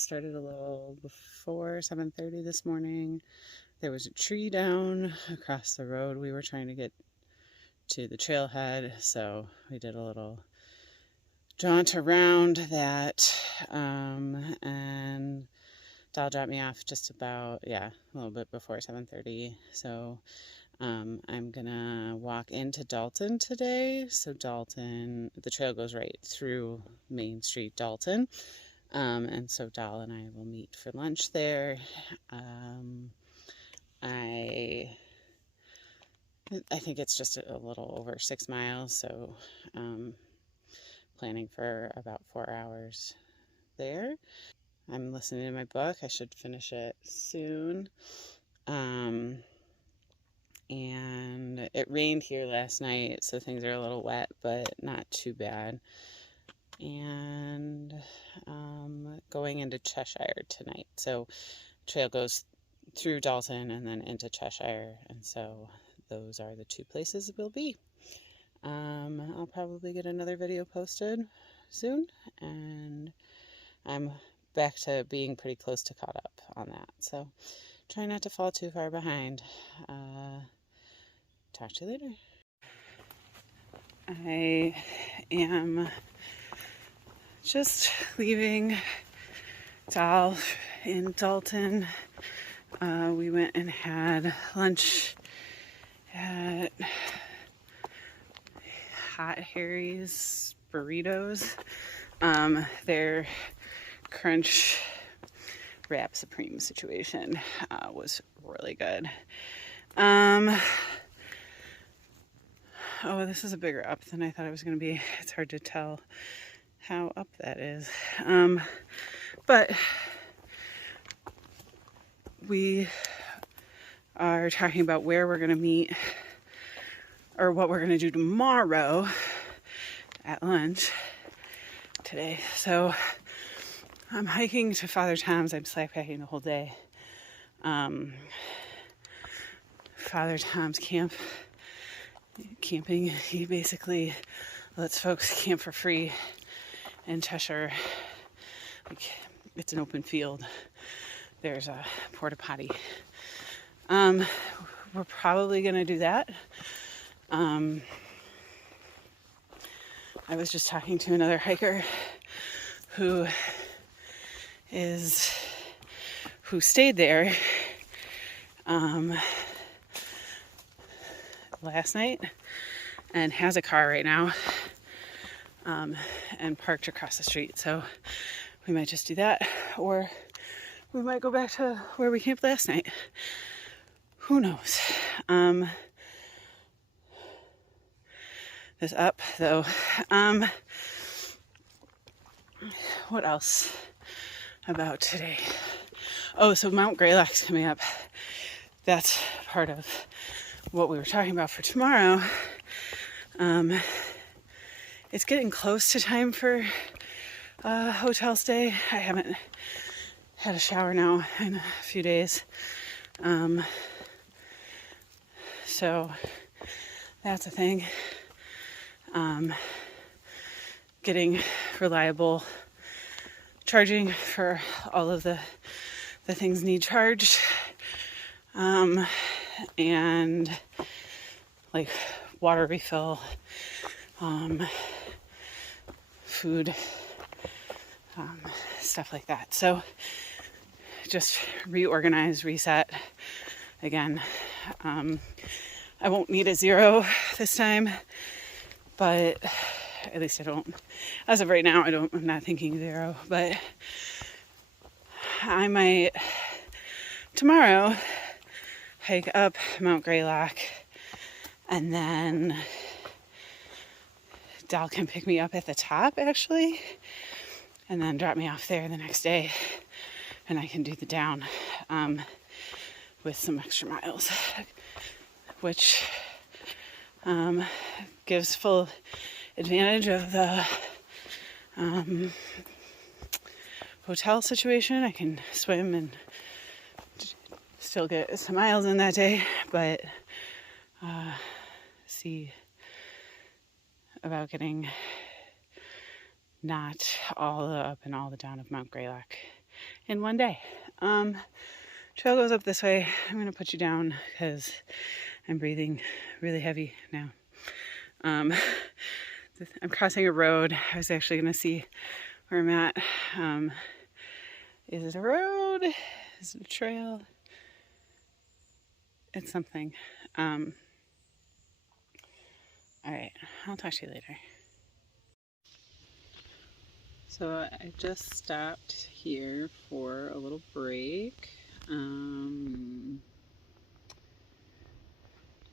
started a little before 7:30 this morning. There was a tree down across the road. We were trying to get to the trailhead, so we did a little jaunt around that, and Dal dropped me off just about, a little bit before 7:30. So I'm gonna walk into Dalton today. So Dalton, the trail goes right through Main Street, Dalton. And so Dal and I will meet for lunch there. I think it's just a little over 6 miles, so planning for about 4 hours there. I'm listening to my book. I should finish it soon. And it rained here last night, so things are a little wet, but not too bad. And going into Cheshire tonight. So trail goes through Dalton and then into Cheshire, and so those are the two places we'll be. I'll probably get another video posted soon, and I'm back to being pretty close to caught up on that, so try not to fall too far behind. Talk to you later. I am just leaving Dal in Dalton. We went and had lunch at Hot Harry's Burritos. Their Crunch Wrap Supreme situation was really good. Oh, this is a bigger up than I thought it was going to be. It's hard to tell how up that is. But we are talking about where we're going to meet, or what we're going to do tomorrow at lunch today. So I'm hiking to Father Tom's. I'm slack packing the whole day. Father Tom's camping. He basically lets folks camp for free in Cheshire. Like, it's an open field. There's a porta potty. We're probably gonna do that. I was just talking to another hiker who stayed there last night and has a car right now, and parked across the street. So we might just do that, or we might go back to where we camped last night. Who knows? This up though. What else about today? Oh, so Mount Greylock's coming up. That's part of what we were talking about for tomorrow. It's getting close to time for a hotel stay. I haven't had a shower now in a few days. So that's a thing. Getting reliable charging for all of the things need charged. And like water refill, food, stuff like that. So just reorganize, reset again. I won't need a 0 this time, but at least I don't, as of right now, I'm not thinking 0, but I might tomorrow hike up Mount Greylock, and then Dal can pick me up at the top actually, and then drop me off there the next day, and I can do the down with some extra miles, which gives full advantage of the hotel situation. I can swim and still get some miles in that day, but see about getting not all the up and all the down of Mount Greylock in one day. Trail goes up this way. I'm gonna put you down because I'm breathing really heavy now. I'm crossing a road. I was actually gonna see where I'm at. Is it a road? Is it a trail? It's something. All right, I'll talk to you later. So I just stopped here for a little break.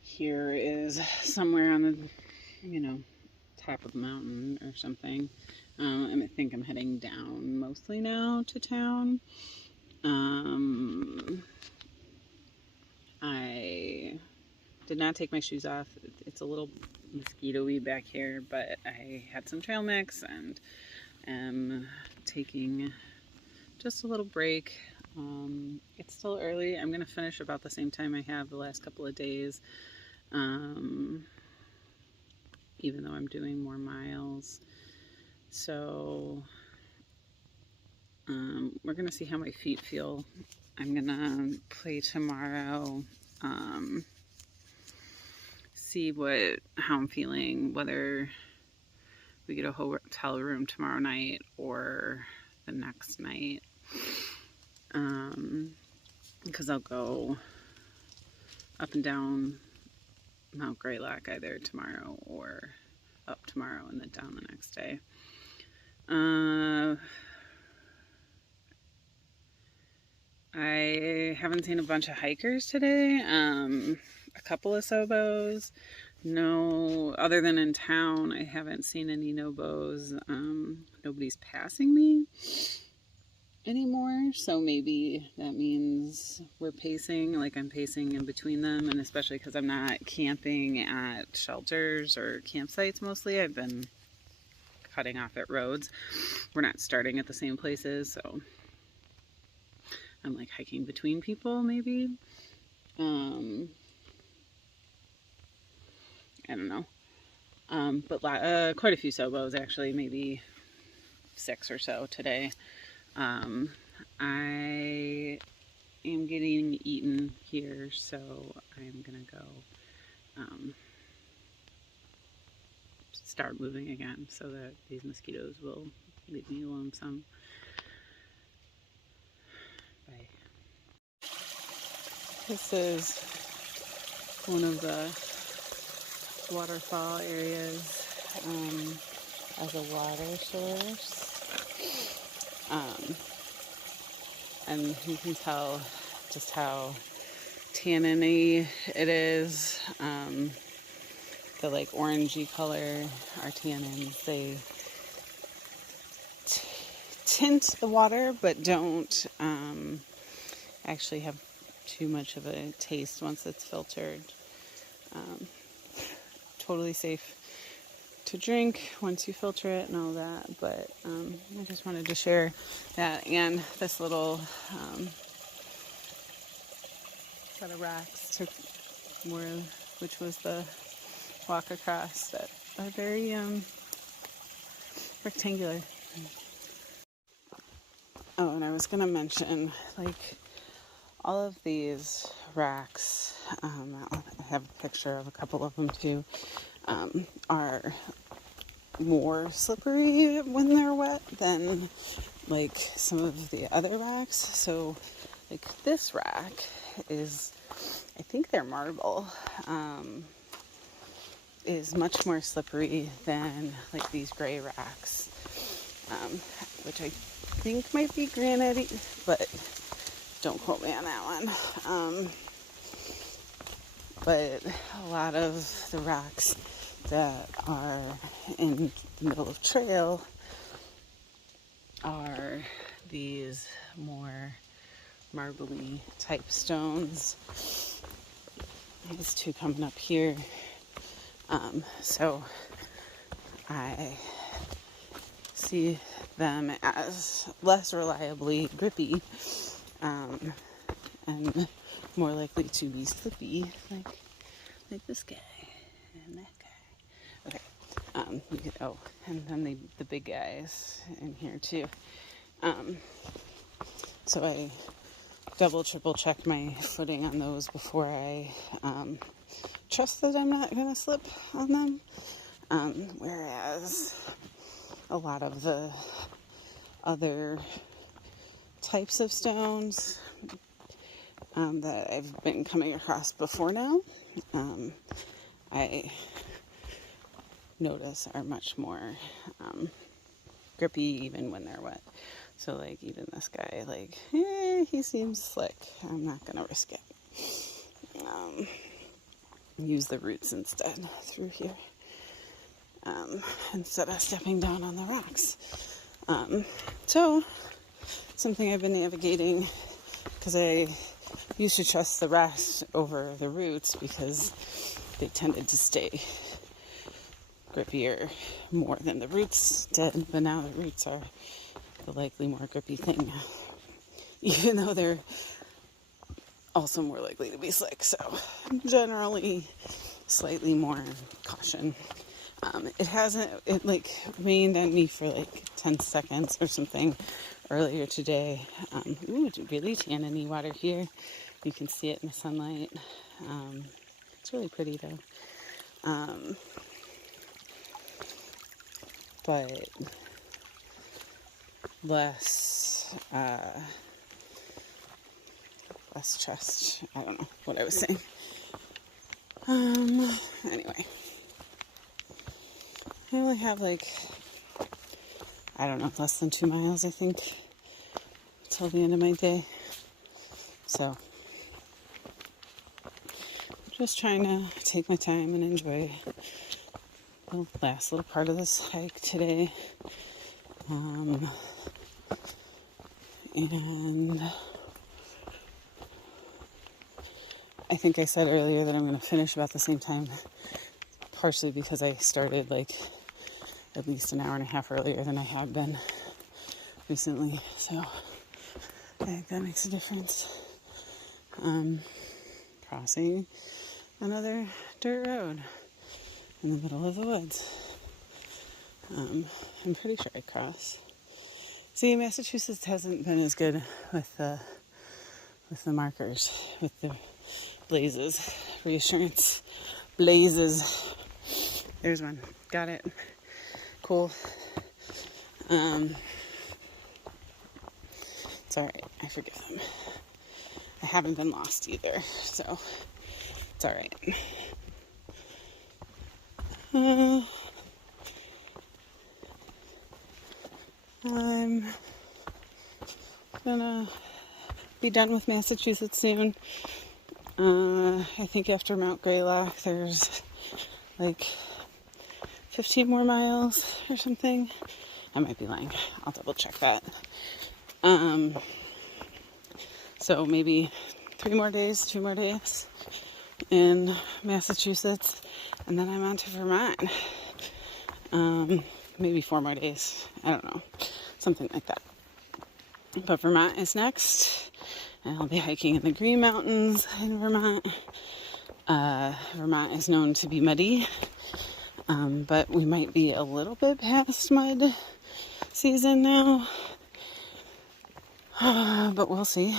Here is somewhere on the, top of the mountain or something. I think I'm heading down mostly now to town. I did not take my shoes off. It's a little mosquito-y back here, but I had some trail mix and am taking just a little break. It's still early. I'm gonna finish about the same time I have the last couple of days, even though I'm doing more miles. So we're gonna see how my feet feel. I'm gonna play tomorrow, see how I'm feeling, whether we get a hotel room tomorrow night or the next night. Because I'll go up and down Mount Greylock either tomorrow or up tomorrow and then down the next day. I haven't seen a bunch of hikers today. A couple of Sobos. No, other than in town, I haven't seen any Nobos. Nobody's passing me anymore, so maybe that means we're pacing, like I'm pacing in between them, and especially because I'm not camping at shelters or campsites mostly. I've been cutting off at roads. We're not starting at the same places, so I'm like hiking between people maybe. I don't know. But quite a few Sobos actually, maybe 6 or so today. I am getting eaten here, so I'm gonna go start moving again so that these mosquitoes will leave me alone some. Bye. This is one of the waterfall areas as a water source. And you can tell just how tannin-y it is. The like orangey color are tannins. They tint the water, but don't actually have too much of a taste once it's filtered. Totally safe to drink once you filter it and all that, but I just wanted to share that and this little set of rocks which was the walk across, that are very rectangular. Oh, and I was gonna mention, like, all of these rocks, I have a picture of a couple of them too, are more slippery when they're wet than like some of the other rocks. So like this rock is, I think they're marble, is much more slippery than like these gray rocks, which I think might be granite, but don't quote me on that one. But a lot of the rocks that are in the middle of trail are these more marbly type stones. These two coming up here. So I see them as less reliably grippy, and more likely to be slippy, like this guy and that guy. Okay. And then the big guys in here too. So I double, triple check my footing on those before I trust that I'm not going to slip on them. Whereas a lot of the other types of stones that I've been coming across before now, I notice are much more grippy even when they're wet. So like even this guy, like, he seems slick. I'm not gonna risk it. Use the roots instead through here, instead of stepping down on the rocks. So something I've been navigating, because I used to trust the rest over the roots because they tended to stay grippier more than the roots did, but now the roots are the likely more grippy thing, even though they're also more likely to be slick. So generally slightly more caution. It like rained on me for like 10 seconds or something earlier today. It's really tanniny water here. You can see it in the sunlight. It's really pretty though. But less trust. I don't know what I was saying. Anyway. I only have like, I don't know, less than 2 miles, I think, till the end of my day. So, I'm just trying to take my time and enjoy the last little part of this hike today. And I think I said earlier that I'm going to finish about the same time, partially because I started like at least an hour and a half earlier than I have been recently. So I think that makes a difference. Crossing another dirt road in the middle of the woods. I'm pretty sure I cross. See, Massachusetts hasn't been as good with the markers, with the blazes, reassurance blazes. There's one. Got it. Cool. It's alright. I forgive them. I haven't been lost either, so it's alright. I'm gonna be done with Massachusetts soon. I think after Mount Greylock there's like 15 more miles or something. I might be lying. I'll double check that. So maybe 2 more days in Massachusetts, and then I'm on to Vermont. Maybe 4 more days. I don't know. Something like that. But Vermont is next, and I'll be hiking in the Green Mountains in Vermont. Vermont is known to be muddy, but we might be a little bit past mud season now. But we'll see.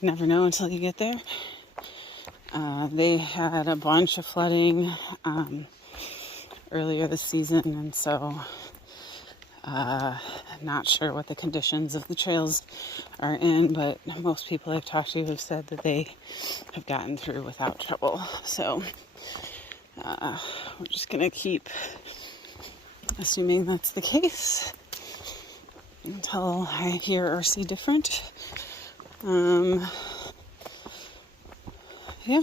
Never know until you get there. They had a bunch of flooding earlier this season, and so not sure what the conditions of the trails are in, but most people I've talked to have said that they have gotten through without trouble. So we're just gonna keep assuming that's the case until I hear or see different. Yeah,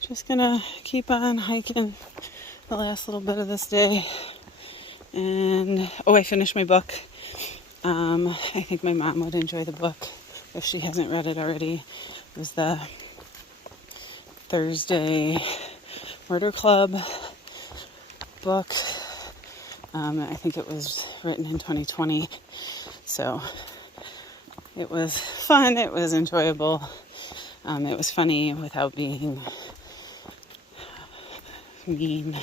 just gonna keep on hiking the last little bit of this day. And I finished my book. I think my mom would enjoy the book if she hasn't read it already. It was the Thursday Murder Club book. I think it was written in 2020. So it was fun. It was enjoyable. It was funny without being mean.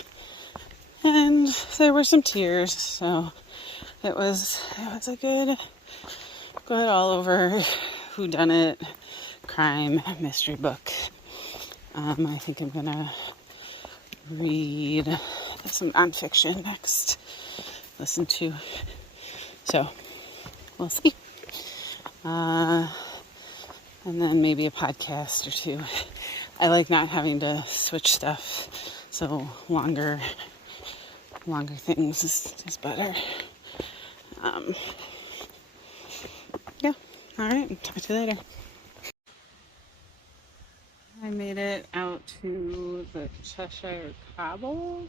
And there were some tears. So it was a good Got all over whodunit, crime, mystery book. I think I'm gonna read some nonfiction next. Listen to. So we'll see. And then maybe a podcast or two. I like not having to switch stuff, so longer things is better. Yeah. All right. Talk to you later. I made it out to the Cheshire Cobble.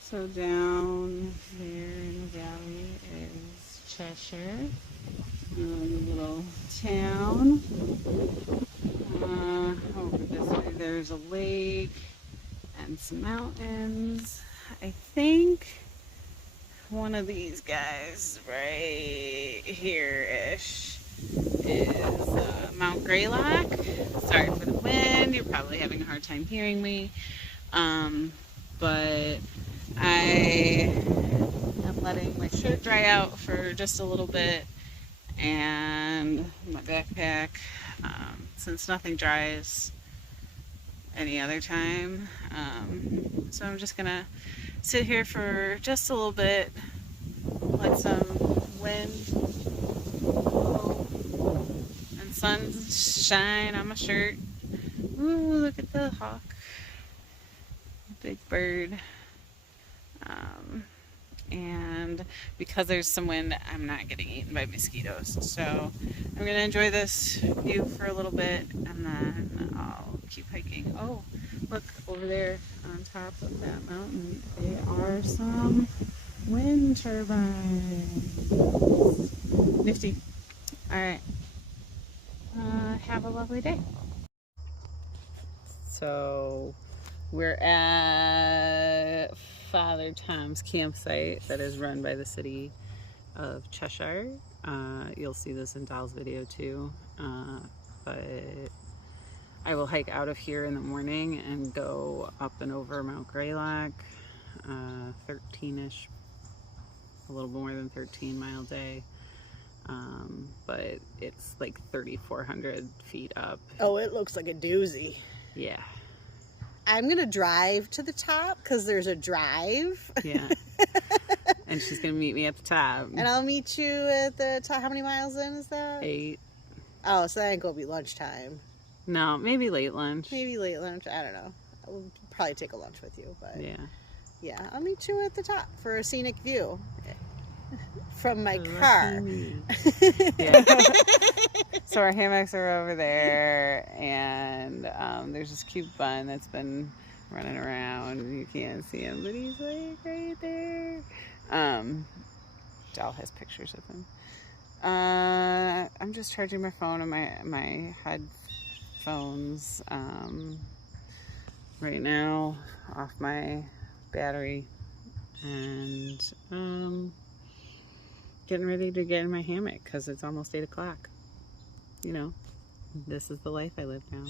So down there in the valley is Cheshire, a little town. Over this way there's a lake and some mountains. I think one of these guys right here-ish is Mount Greylock. Sorry for the wind, you're probably having a hard time hearing me. But I am letting my shirt dry out for just a little bit, and my backpack, since nothing dries any other time. So I'm just gonna sit here for just a little bit, let some wind blow and sun shine on my shirt. Ooh, look at the hawk. Big bird. And because there's some wind, I'm not getting eaten by mosquitoes. So I'm going to enjoy this view for a little bit, and then I'll keep hiking. Oh, look over there on top of that mountain. There are some wind turbines. Nifty. All right. Have a lovely day. So we're at Father Tom's campsite that is run by the city of Cheshire. You'll see this in Doll's video too. But I will hike out of here in the morning and go up and over Mount Greylock, 13-ish, a little more than 13-mile day. But it's like 3,400 feet up. Oh, it looks like a doozy. Yeah. I'm going to drive to the top because there's a drive. Yeah. And she's going to meet me at the top. And I'll meet you at the top. How many miles in is that? 8. Oh, so that ain't going to be lunchtime. No, maybe late lunch. Maybe late lunch. I don't know. I will probably take a lunch with you. But yeah, I'll meet you at the top for a scenic view from my car. Yeah. So our hammocks are over there, and there's this cute bun that's been running around. You can't see him, but he's like right there. Doll has pictures of him. I'm just charging my phone and my headphones right now off my battery, and getting ready to get in my hammock because it's almost 8 o'clock. You know, this is the life I live now.